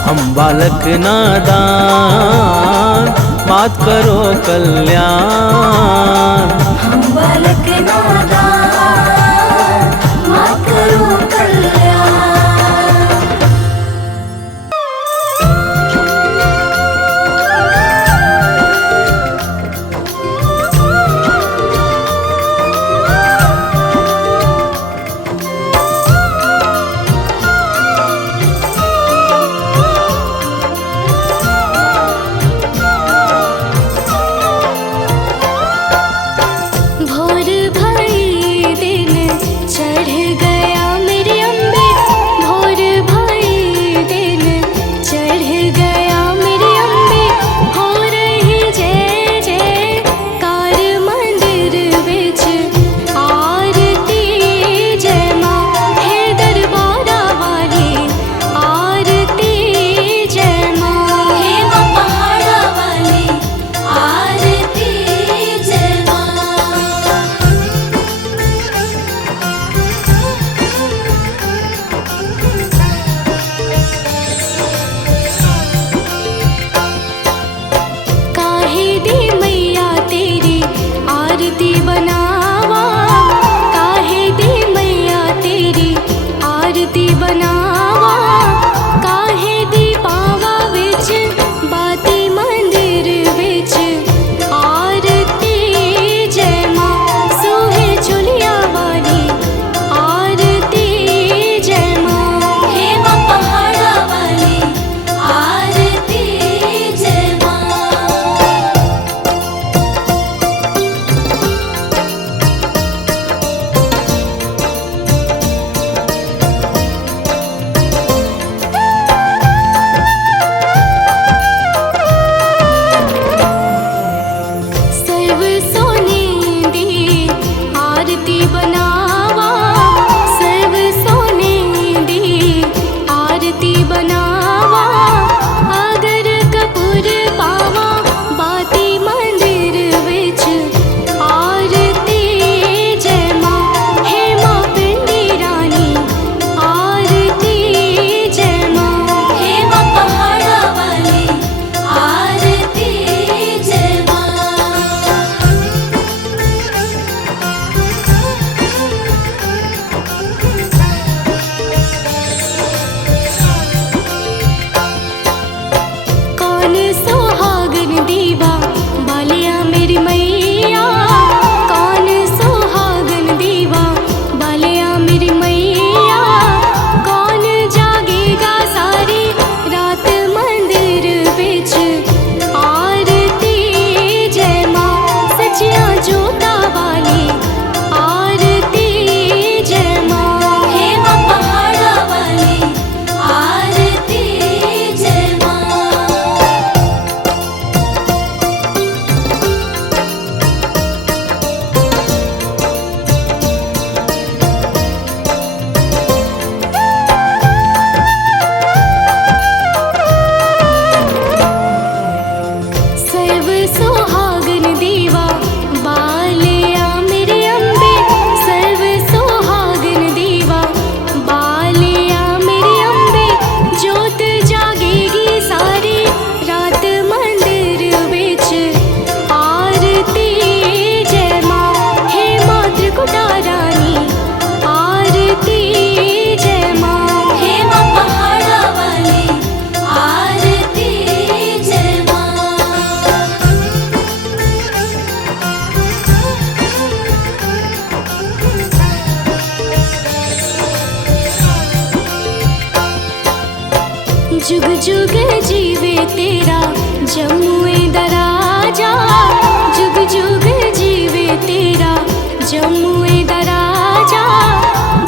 हम बालक नादान मात करो कल्याण, हम बालक नादान मात करो कल्याण। भोर भई दिन चढ़ गया मेरी अम्बे, भोर भई दिन चढ़ गया मेरी अम्बे। हो रही जय जयकार मंदिर विच आरती जय माँ है दरबारा वाली आरती जय माँ है माँ पहाड़ा वाली आरती जय माँ। काहे दी मैया तेरी आरती बनावा, काहे दी मैया तेरी आरती बनावा। काहे दी पावा विच बाती मंदिर विच आरती जय माँ सोहे चुलिया वाली आरती जय माँ हे माँ पहाड़ा वाली आरती जय माँ। सर्व सोने दी आरती बनावा, सर्व सोने दी आरती बनावा। अगर कपूर पावा बाती मंदिर विच आरती जय माँ हे माँ पिंडी रानी आरती जय माँ हे माँ पहाड़ा वाली आरती जय माँ। कौन सुहागन दीवा बालिया मेरी मैया, कौन सुहागन दीवा बालिया मेरी मैया। कौन जागेगा सारी रात मंदिर विच आरती जय माँ सचिया जोता वाली आरती जय माँ हे माँ पहाड़ा वाली आरती जय माँ। सर्व सुहागन दीवा बालिया मेरी अम्बे, सर्व सुहागन दीवा बालिया मेरी अम्बे। जोत जागेगी सारी रात मंदिर विच आरती जय माँ हे माँ त्रिकुटा रानी आरती जय माँ हे माँ पहाड़ा वाली आरती जय माँ। जुग जुग जीवे तेरा जमुए दराजा, जुग जुग जीवे तेरा जमुए दराजा।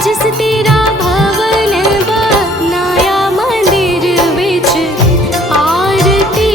जिस तेरा भवन बनाया मंदिर विच आरती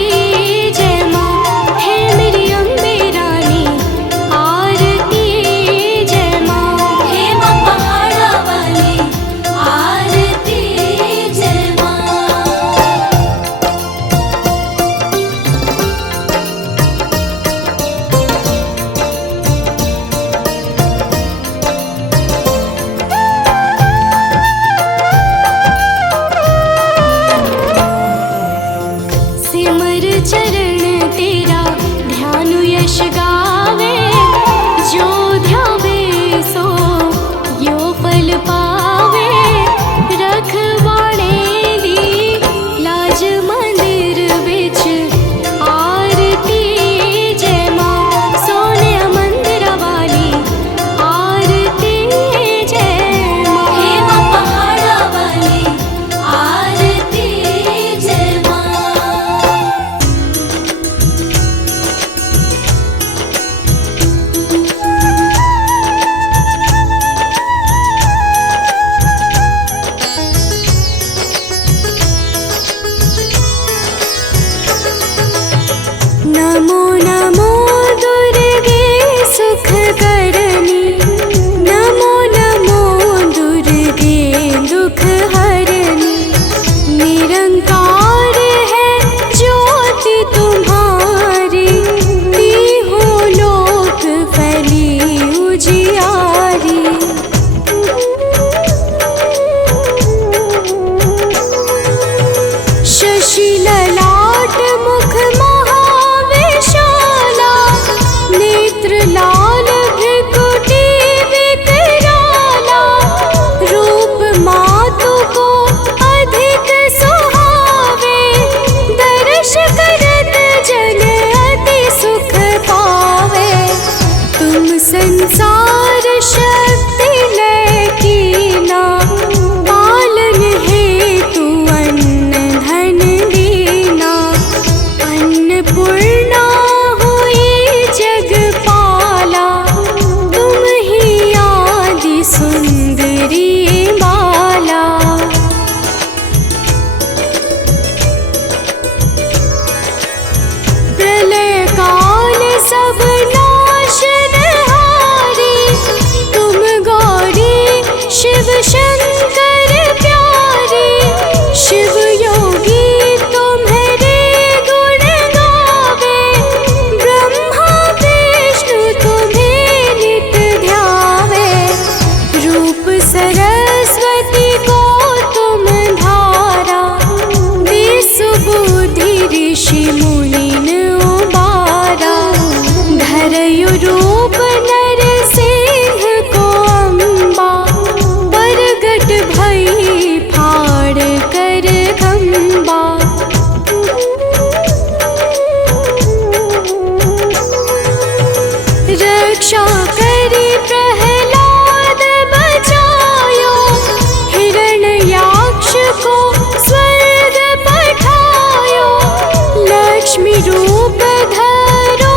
श्री रूप धरो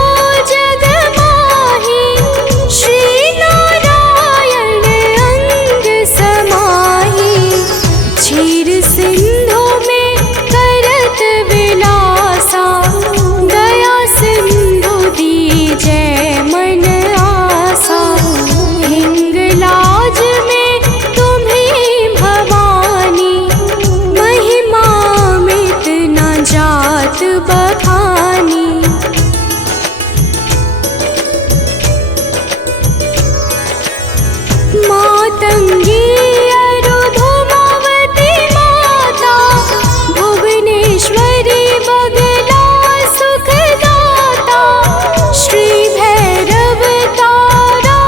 जग माही, श्री नारायण अंग समाही। क्षीर सिंधु में करत विलासा, दया सिंधु दीजै मन आसा। हिंगलाज में तुम्हीं भवानी, महिमा मित न जात बखानी। मातंगी अरुधुमावती माता, भुवनेश्वरी बगला सुखदाता। श्री भैरव तारा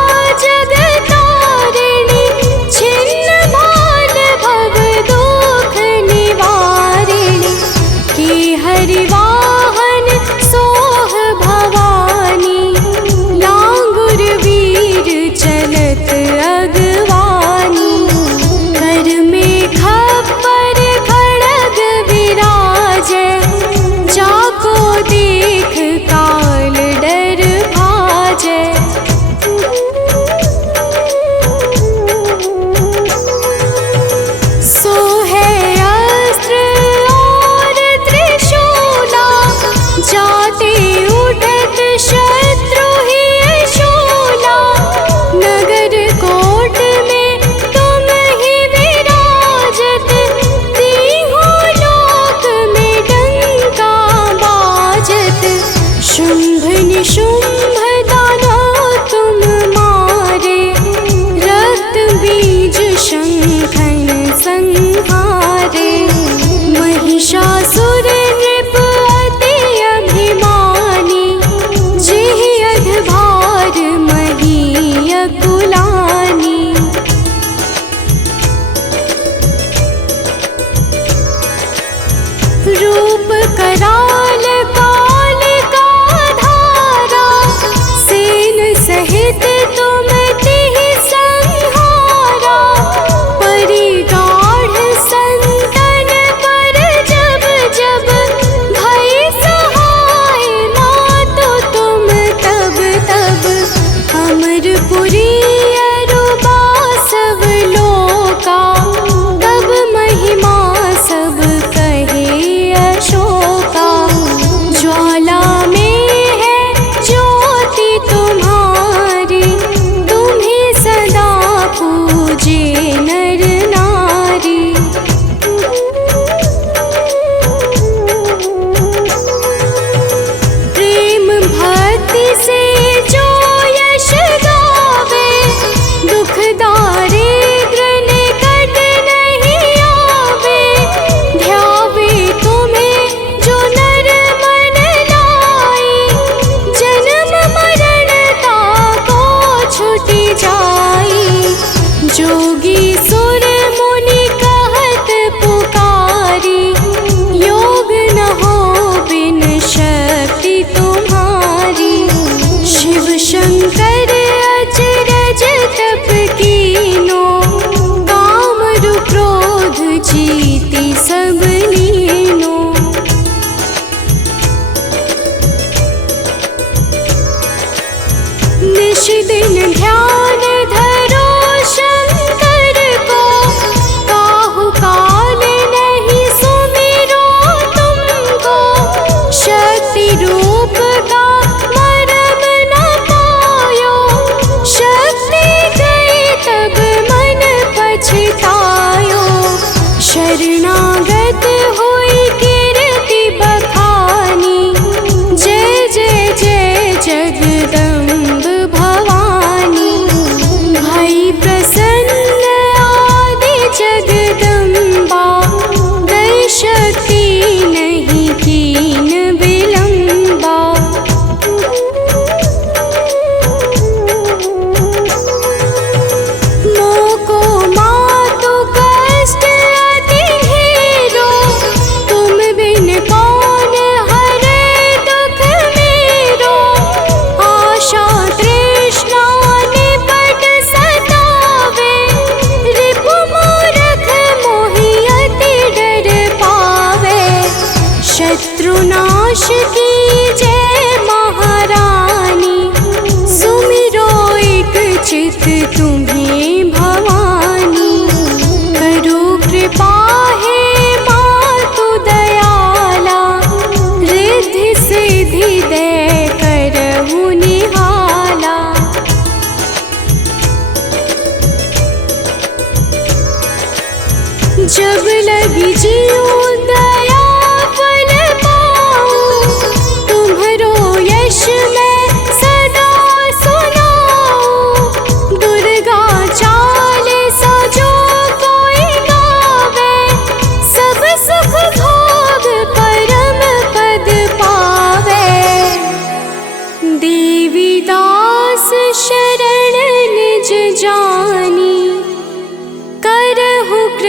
जगतारिणी, छिन्न भाल भव दुख निवारिणी। की हरिवाहन सोह भवानी, लांगुर वीर चलत अगवानी। कर में खप्पर खड़ग विराजै, जाको देख काल डर भाजै। सोहे अस्त्र और त्रिशूला, जाते उठत शत्रु ही शूला। नगर कोट में तुम ही विराजत, तीहों लोक में डंका बाजत। शुंभ निशुंभ दानव तुम मारे, रक्त बीज शंखन संहारे। महिषासुर नृप अति अभिमानी, जेहि अधभार मही अकुलानी। रूप कराल काल का धारा, सेन सहित तुम तिहि संहारा। परिगाढ़ संतन पर जब जब, भई सहाय मातु तुम तब तब। अमरपुरी अरुबा सब लोका, तब महिमा सब कहे अशोका। ज्वाला में है ज्योति तुम्हारी, तुम्हें सदा पूजे नर नारी। प्रेम भक्ति से जो यश गावे, दुख दारिद्र निकट नहीं आवे। ध्यावे तुम्हें जो नर मन लाई, जन्म मरण ताको छुटि जाई। जोगी सुर मुनि कहत पुकारी, योग न हो बिन शक्ति तुम्हारी। शिव शंकर अचरज तप कीनो, काम रु क्रोध जीति सब लीनो। निश दिन ध्यान धरो शंकर को, काहू काल नहीं सुमिरो तुमको। शक्ति रूप का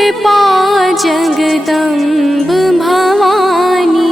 कृपा जगदम्ब भवानी।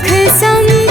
सुख संग